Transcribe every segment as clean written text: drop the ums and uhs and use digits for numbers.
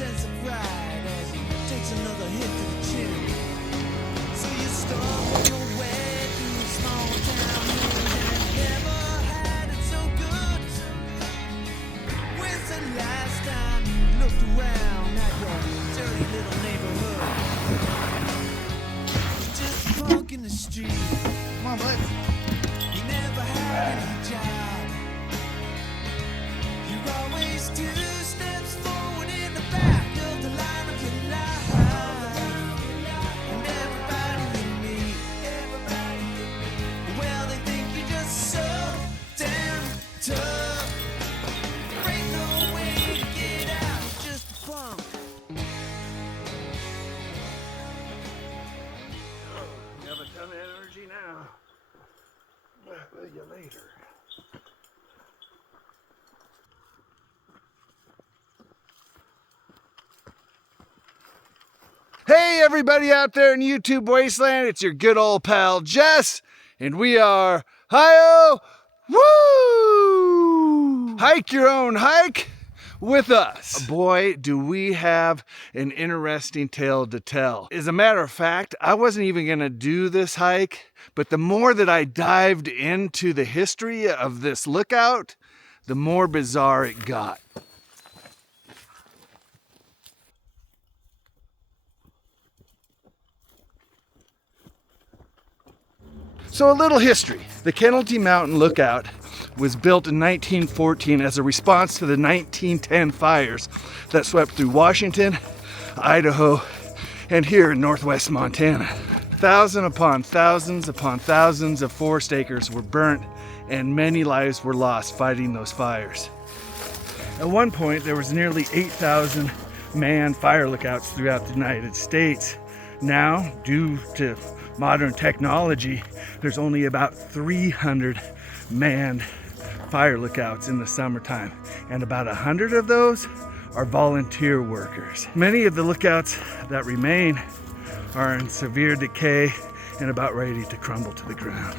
sense of pride as he takes another hit to the chin. So you stumble your way through a small town and never had it so good. When's the last time you looked around at your dirty little neighborhood? You're just a punk in the street. Come on, Blitz. You never had any job. You're always 2 steps forward in the back of the line of your life. And everybody you meet, well, they think you're just so damn tough. There ain't no way to get out, just a punk. Got a ton of energy now. Will you later? Hey everybody out there in YouTube wasteland, it's your good old pal Jess, and we are HYOH-WU! Hike your own hike with us. Boy, do we have an interesting tale to tell. As a matter of fact, I wasn't even gonna do this hike, but the more that I dived into the history of this lookout, the more bizarre it got. So a little history. The Kenelty Mountain Lookout was built in 1914 as a response to the 1910 fires that swept through Washington, Idaho, and here in northwest Montana. Thousands upon thousands of forest acres were burnt and many lives were lost fighting those fires. At one point, there was nearly 8,000 manned fire lookouts throughout the United States. Now, due to modern technology, there's only about 300 manned fire lookouts in the summertime, and about 100 of those are volunteer workers. Many of the lookouts that remain are in severe decay and about ready to crumble to the ground.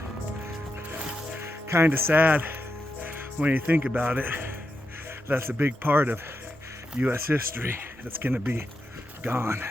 Kind of sad when you think about it. That's a big part of US history that's going to be gone.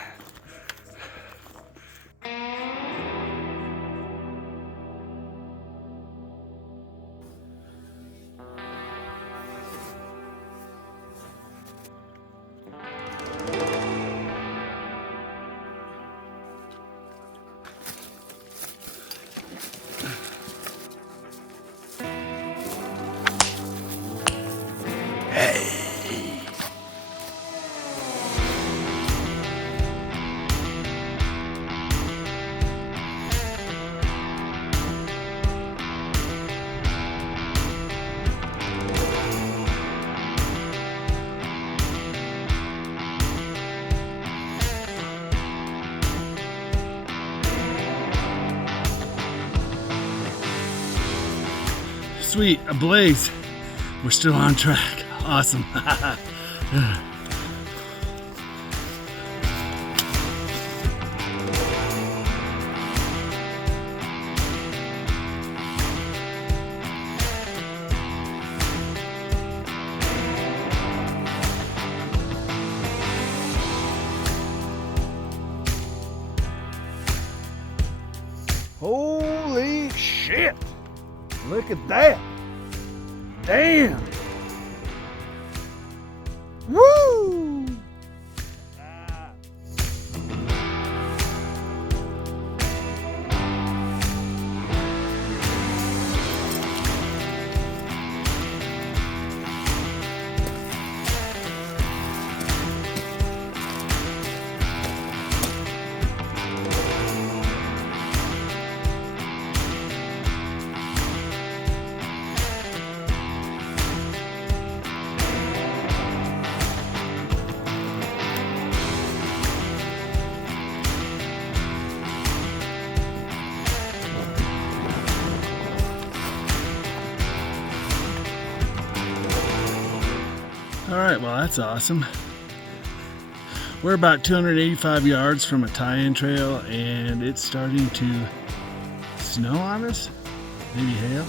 Sweet, a blaze. We're still on track. Awesome. Holy shit! Look at that! Damn! Woo! All right, well, that's awesome. We're about 285 yards from a tie-in trail, and it's starting to snow on us, maybe hail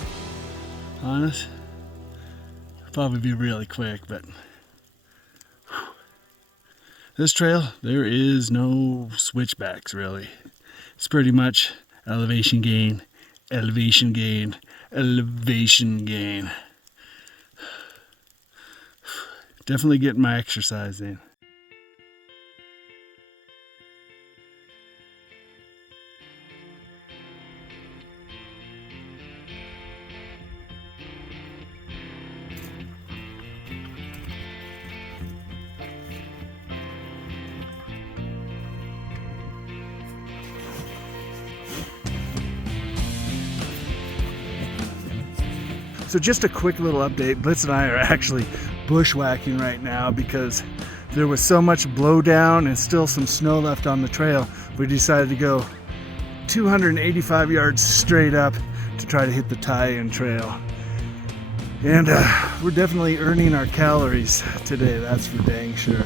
on us. Probably be really quick, but This trail, there is no switchbacks really. It's pretty much elevation gain, elevation gain, elevation gain. Definitely getting my exercise in. So just a quick little update. Blitz and I are actually bushwhacking right now because there was so much blowdown and still some snow left on the trail. We decided to go 285 yards straight up to try to hit the tie-in trail. And we're definitely earning our calories today, that's for dang sure.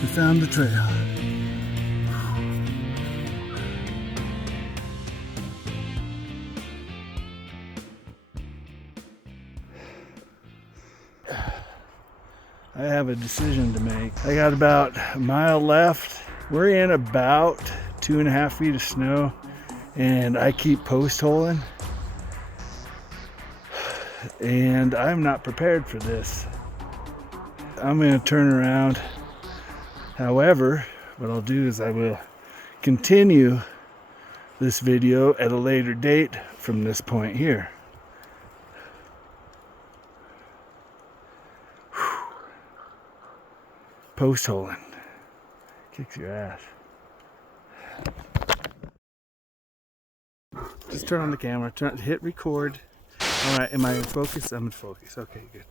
We found the trail. I have a decision to make. I got about a mile left. We're in about 2.5 feet of snow and I keep post holing. And I'm not prepared for this. I'm gonna turn around. However, what I'll do is I will continue this video at a later date from this point here. Post holing kicks your ass. Just turn on the camera, hit record. All right, am I in focus? I'm in focus. Okay, good.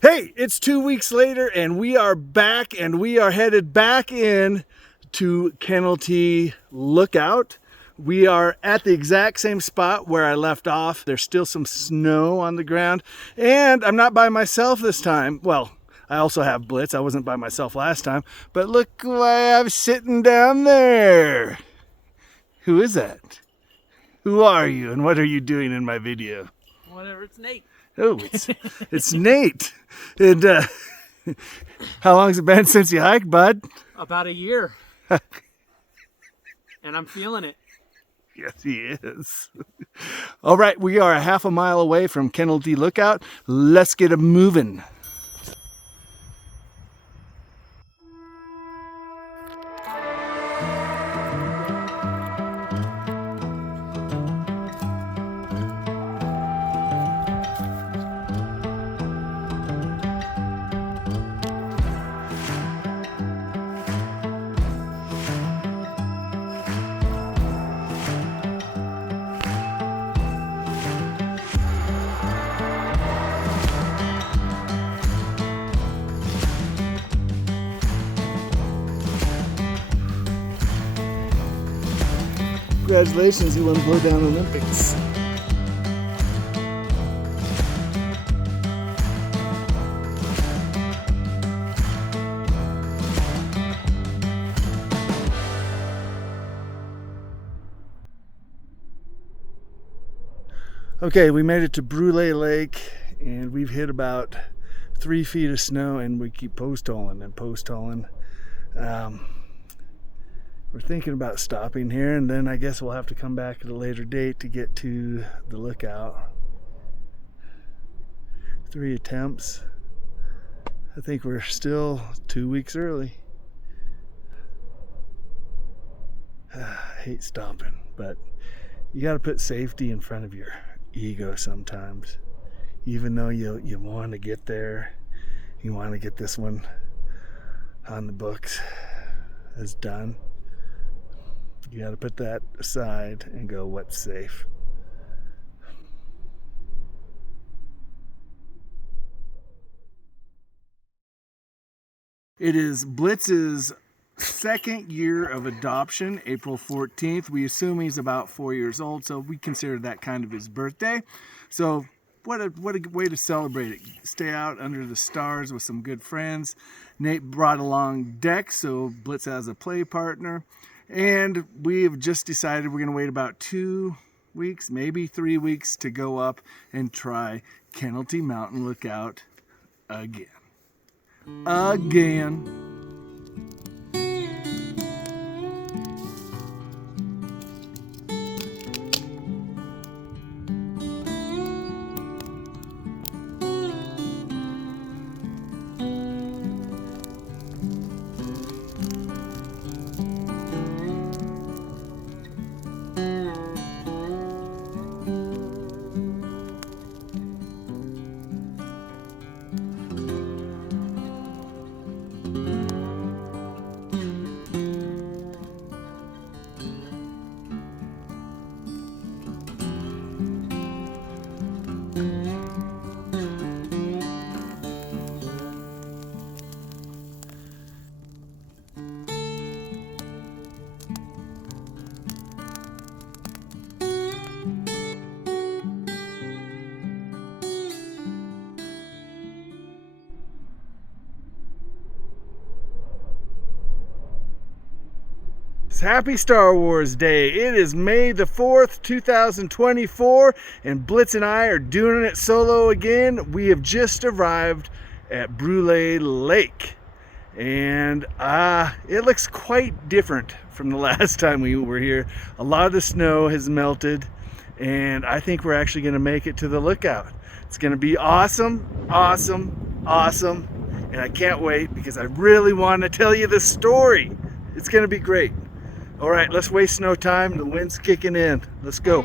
Hey, it's 2 weeks later and we are back and we are headed back in to Kenelty Lookout. We are at the exact same spot where I left off. There's still some snow on the ground and I'm not by myself this time. Well, I also have Blitz. I wasn't by myself last time, but look who I have sitting down there. Who is that? Who are you and what are you doing in my video? Whatever, it's Nate. Oh, it's Nate. And how long's it been since you hiked, bud? About a year. And I'm feeling it. Yes, he is. All right, we are a half a mile away from Kenelty Lookout. Let's get it moving. Congratulations, you won Blowdown Olympics. Okay, we made it to Brule Lake and we've hit about 3 feet of snow and we keep post holing and post holing. We're thinking about stopping here and then I guess we'll have to come back at a later date to get to the lookout. 3 attempts. I think we're still 2 weeks early. I hate stopping, but you got to put safety in front of your ego sometimes. Even though you want to get there, you want to get this one on the books as done. You got to put that aside and go, what's safe? It is Blitz's second year of adoption, April 14th. We assume he's about 4 years old, so we consider that kind of his birthday. So what a way to celebrate it. Stay out under the stars with some good friends. Nate brought along Dex, so Blitz has a play partner. And we have just decided we're going to wait about 2 weeks, maybe 3 weeks to go up and try Kenelty Mountain Lookout again. Again. Happy Star Wars Day. It is May the 4th, 2024, and Blitz and I are doing it solo again. We have just arrived at Brule Lake, and it looks quite different from the last time we were here. A lot of the snow has melted, and I think we're actually going to make it to the lookout. It's going to be awesome, awesome, awesome, and I can't wait because I really want to tell you the story. It's going to be great. All right, let's waste no time. The wind's kicking in. Let's go.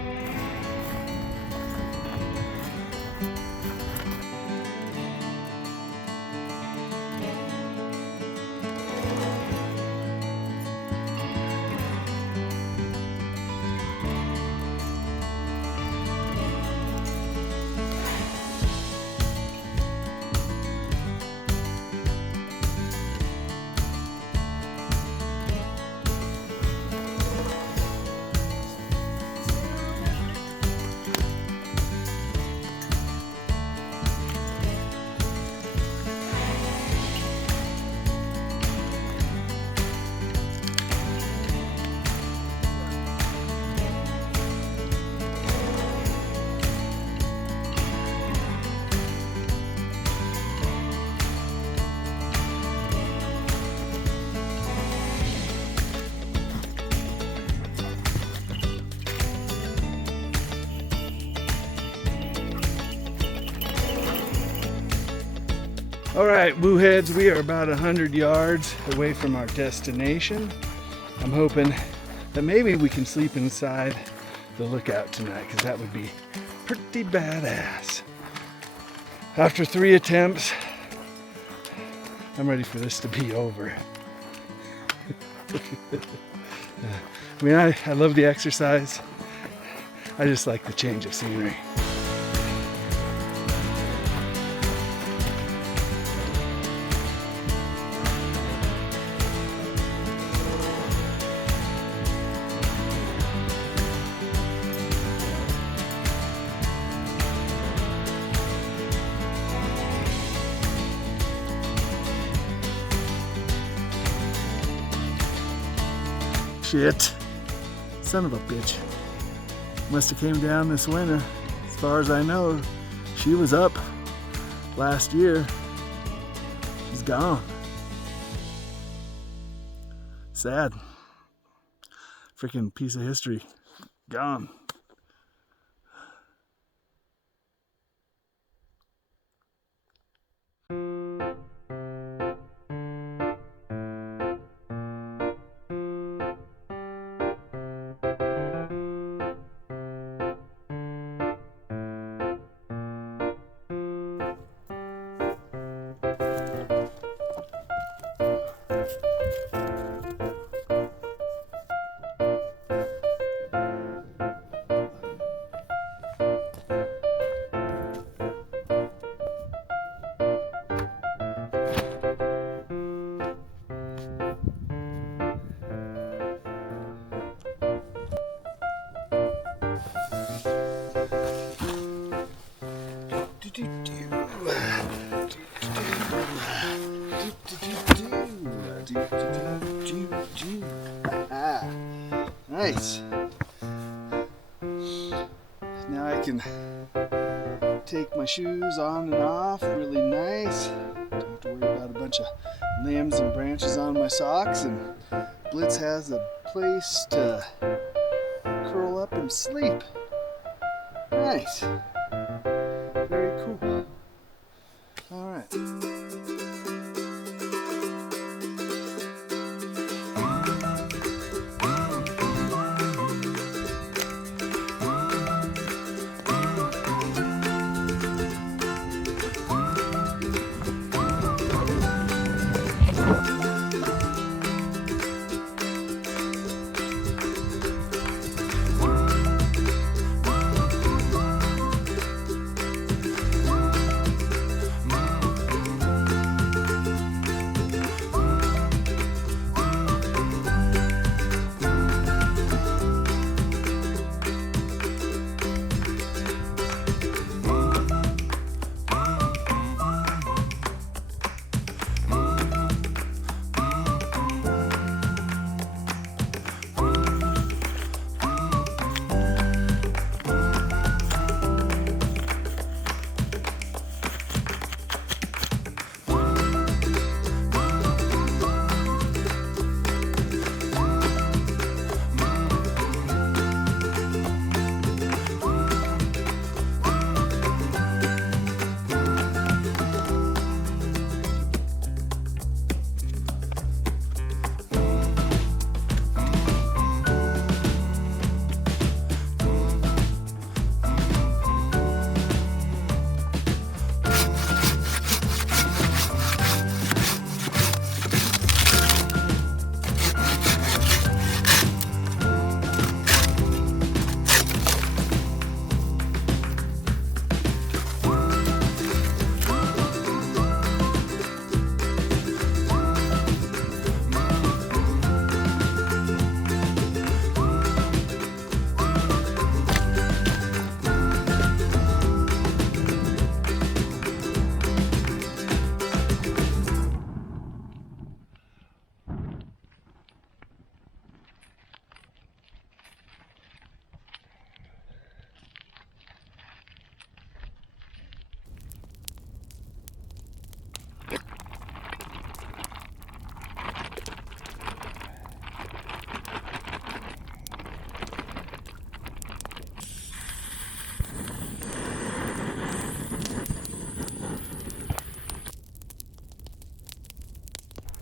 All right, woo heads, we are about 100 yards away from our destination. I'm hoping that maybe we can sleep inside the lookout tonight, because that would be pretty badass. After 3 attempts, I'm ready for this to be over. I mean, I love the exercise. I just like the change of scenery. Shit. Son of a bitch. Must have came down this winter. As far as I know, she was up last year. She's gone. Sad. Freaking piece of history. Gone. Nice. Now I can take my shoes on and off really nice. Don't have to worry about a bunch of limbs and branches on my socks. And Blitz has a place to curl up and sleep. Nice. Very cool. All right.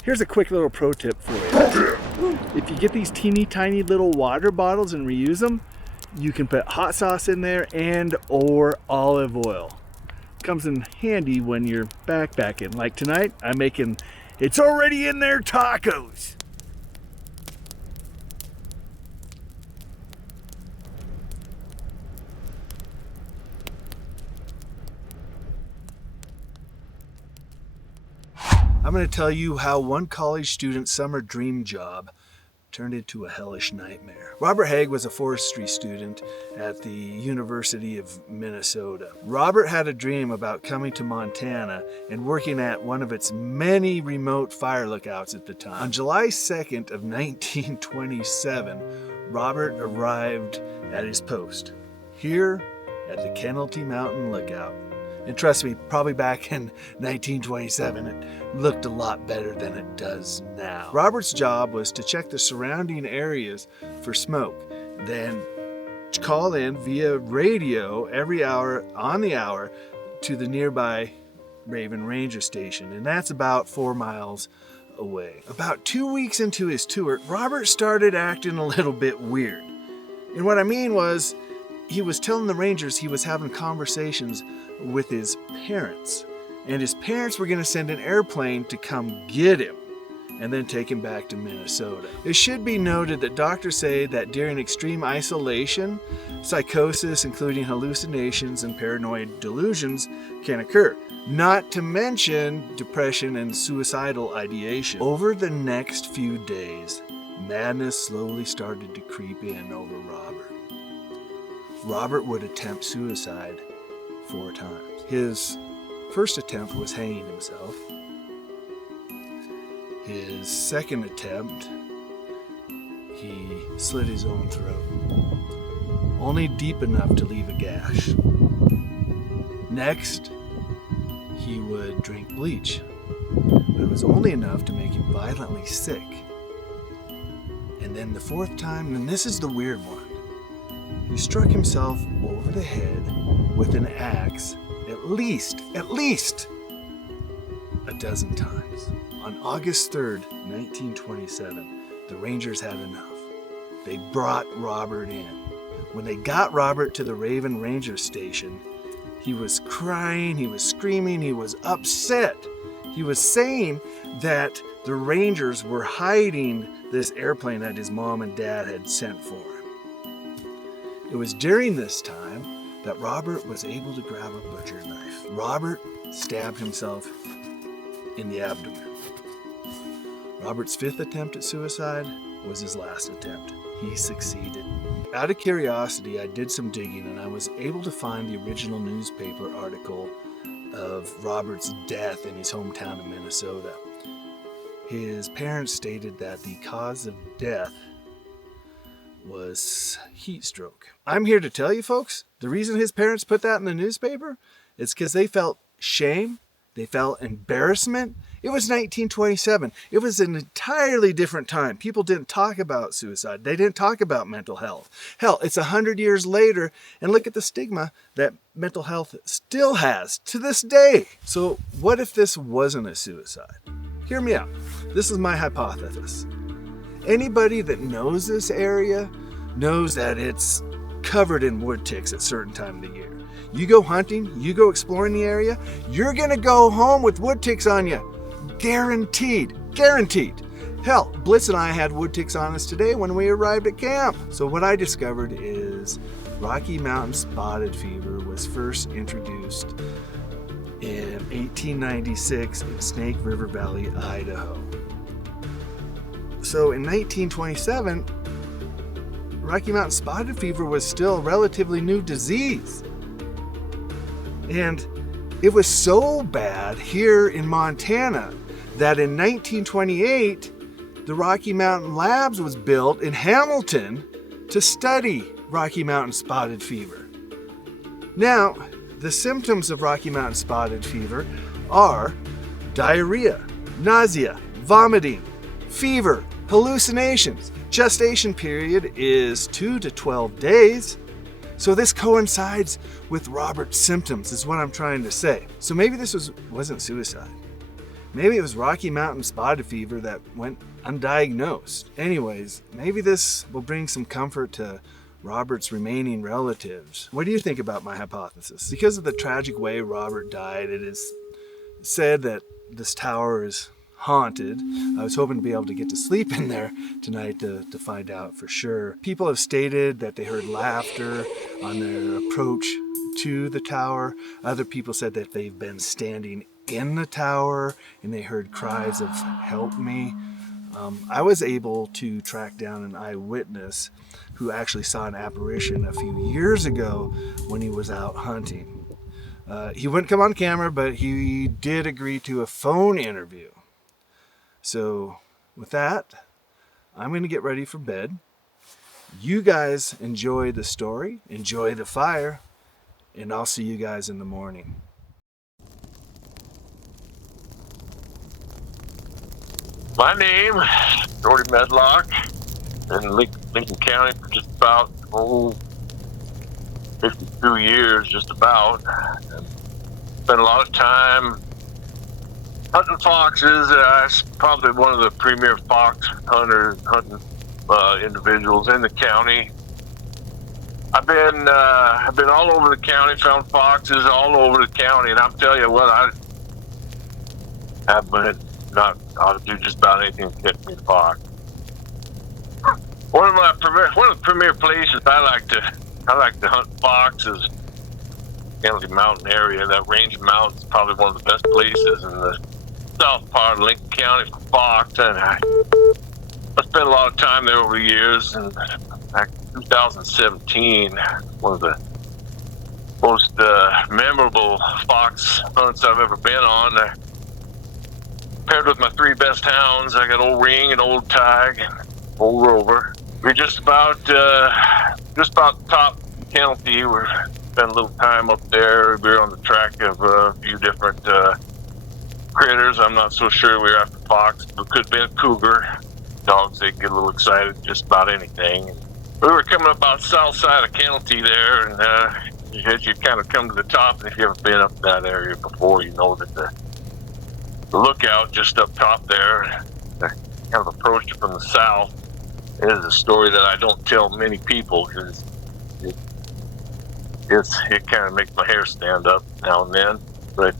Here's a quick little pro tip for you. If you get these teeny tiny little water bottles and reuse them, you can put hot sauce in there and or olive oil. Comes in handy when you're backpacking. Like tonight, I'm making it's already in there tacos. I'm going to tell you how one college student's summer dream job turned into a hellish nightmare. Robert HEGG was a forestry student at the University of Minnesota. Robert had a dream about coming to Montana and working at one of its many remote fire lookouts at the time. On July 2nd of 1927, Robert arrived at his post here at the Kenelty Mountain Lookout. And trust me, probably back in 1927, it looked a lot better than it does now. Robert's job was to check the surrounding areas for smoke, then call in via radio every hour on the hour to the nearby Raven Ranger Station, and that's about 4 miles away. About 2 weeks into his tour, Robert started acting a little bit weird. And what I mean was, he was telling the Rangers he was having conversations with his parents, and his parents were going to send an airplane to come get him and then take him back to Minnesota. It should be noted that doctors say that during extreme isolation, psychosis, including hallucinations and paranoid delusions, can occur, not to mention depression and suicidal ideation. Over the next few days, madness slowly started to creep in over Robert. Robert would attempt suicide 4 times. His first attempt was hanging himself. His second attempt, he slit his own throat, only deep enough to leave a gash. Next, he would drink bleach, but it was only enough to make him violently sick. And then the fourth time, and this is the weird one, he struck himself over the head with an axe at least a dozen times. On August 3rd, 1927, the Rangers had enough. They brought Robert in. When they got Robert to the Raven Ranger Station, he was crying, he was screaming, he was upset. He was saying that the Rangers were hiding this airplane that his mom and dad had sent for him. It was during this time that Robert was able to grab a butcher knife. Robert stabbed himself in the abdomen. Robert's fifth attempt at suicide was his last attempt. He succeeded. Out of curiosity, I did some digging and I was able to find the original newspaper article of Robert's death in his hometown of Minnesota. His parents stated that the cause of death was heat stroke. I'm here to tell you folks, the reason his parents put that in the newspaper is because they felt shame, they felt embarrassment. It was 1927. It was an entirely different time. People didn't talk about suicide. They didn't talk about mental health. Hell, it's 100 years later, and look at the stigma that mental health still has to this day. So what if this wasn't a suicide? Hear me out. This is my hypothesis. Anybody that knows this area knows that it's covered in wood ticks at certain time of the year. You go hunting, you go exploring the area, you're gonna go home with wood ticks on you. Guaranteed. Guaranteed. Hell, BLITZ and I had wood ticks on us today when we arrived at camp. So what I discovered is Rocky Mountain spotted fever was first introduced in 1896 in Snake River Valley, Idaho. So in 1927, Rocky Mountain spotted fever was still a relatively new disease. And it was so bad here in Montana that in 1928, the Rocky Mountain Labs was built in Hamilton to study Rocky Mountain spotted fever. Now, the symptoms of Rocky Mountain spotted fever are diarrhea, nausea, vomiting, fever, hallucinations. Gestation period is 2 to 12 days. So this coincides with Robert's symptoms, is what I'm trying to say. So maybe this wasn't suicide. Maybe it was Rocky Mountain spotted fever that went undiagnosed. Anyways, maybe this will bring some comfort to Robert's remaining relatives. What do you think about my hypothesis? Because of the tragic way Robert died, it is said that this tower is haunted. I was hoping to be able to get to sleep in there tonight to find out for sure. People have stated that they heard laughter on their approach to the tower. Other people said that they've been standing in the tower and they heard cries of "help me." I was able to track down an eyewitness who actually saw an apparition a few years ago when he was out hunting. He wouldn't come on camera, but he did agree to a phone interview. So with that, I'm going to get ready for bed. You guys enjoy the story, enjoy the fire, and I'll see you guys in the morning. My name, Jordy Medlock, in Lincoln County for just about 52 years, just about. And spent a lot of time hunting foxes. I'm probably one of the premier fox hunting individuals in the county. I've been all over the county, found foxes all over the county, and I'll tell you what, I'll do just about anything to catch me a fox. One of the premier places I like to hunt foxes, Kenelty Mountain area. That range of mountains is probably one of the best places in the south part of Lincoln County for fox, and I spent a lot of time there over the years. And back in 2017, one of the most memorable fox hunts I've ever been on. I paired with my three best hounds. I got Old Ring and Old Tag and Old Rover. We're just about top Kenelty. We're spending a little time up there. We're on the track of a few different critters. I'm not so sure we're after fox, but could have been a cougar. Dogs, they get a little excited just about anything. We were coming up out south side of Kenelty there, and as you kind of come to the top, and if you've ever been up that area before, you know that the lookout just up top there, kind of approached it from the south. It is a story that I don't tell many people because it kind of makes my hair stand up now and then. But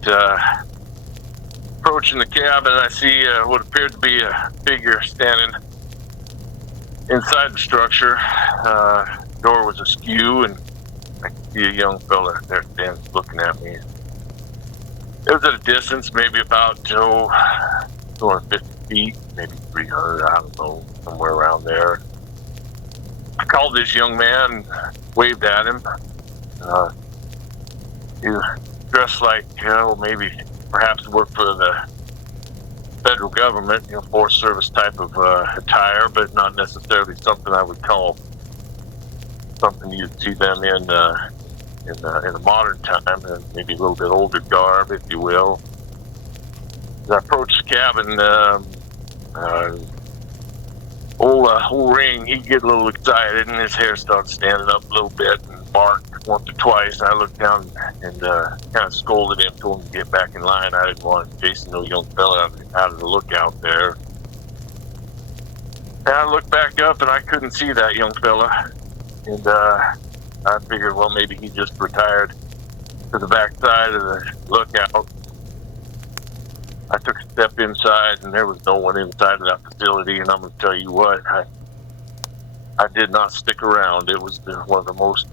approaching the cabin, I see what appeared to be a figure standing inside the structure. Door was askew, and I could see a young fella there standing looking at me. It was at a distance, maybe about 250 feet, maybe 300, I don't know, somewhere around there. I called this young man, waved at him. He was dressed like, maybe perhaps worked for the federal government, Forest Service type of attire, but not necessarily something I would call something you'd see them in a modern time, and maybe a little bit older garb, if you will. As I approached the cabin, old Ring, he'd get a little excited, and his hair started standing up a little bit, and barked once or twice. And I looked down and kind of scolded him, told him to get back in line. I didn't want him chasing no young fella out of the lookout there. And I looked back up, and I couldn't see that young fella. And I figured, well, maybe he just retired to the back side of the lookout. I took a step inside, and there was no one inside of that facility. And I'm going to tell you what, I did not stick around. It was one of the most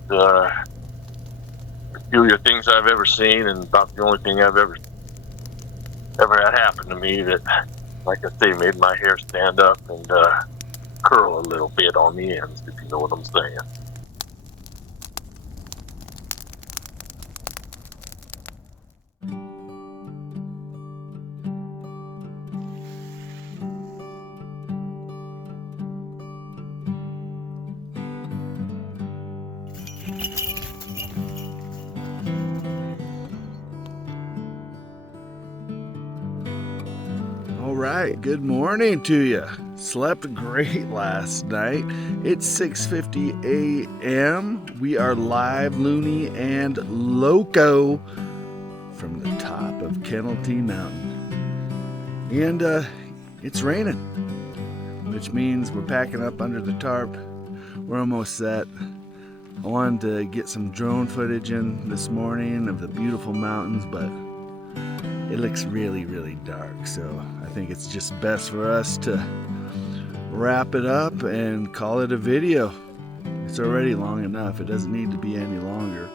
peculiar things I've ever seen, and about the only thing I've ever had happen to me that, like I say, made my hair stand up and curl a little bit on the ends, if you know what I'm saying. All right, good morning to you. Slept great last night. It's 6:50 a.m. We are live, loony, and loco from the top of Kenelty Mountain. And it's raining, which means we're packing up under the tarp. We're almost set. I wanted to get some drone footage in this morning of the beautiful mountains, but it looks really, really dark, so I think it's just best for us to wrap it up and call it a video. It's already long enough. It doesn't need to be any longer.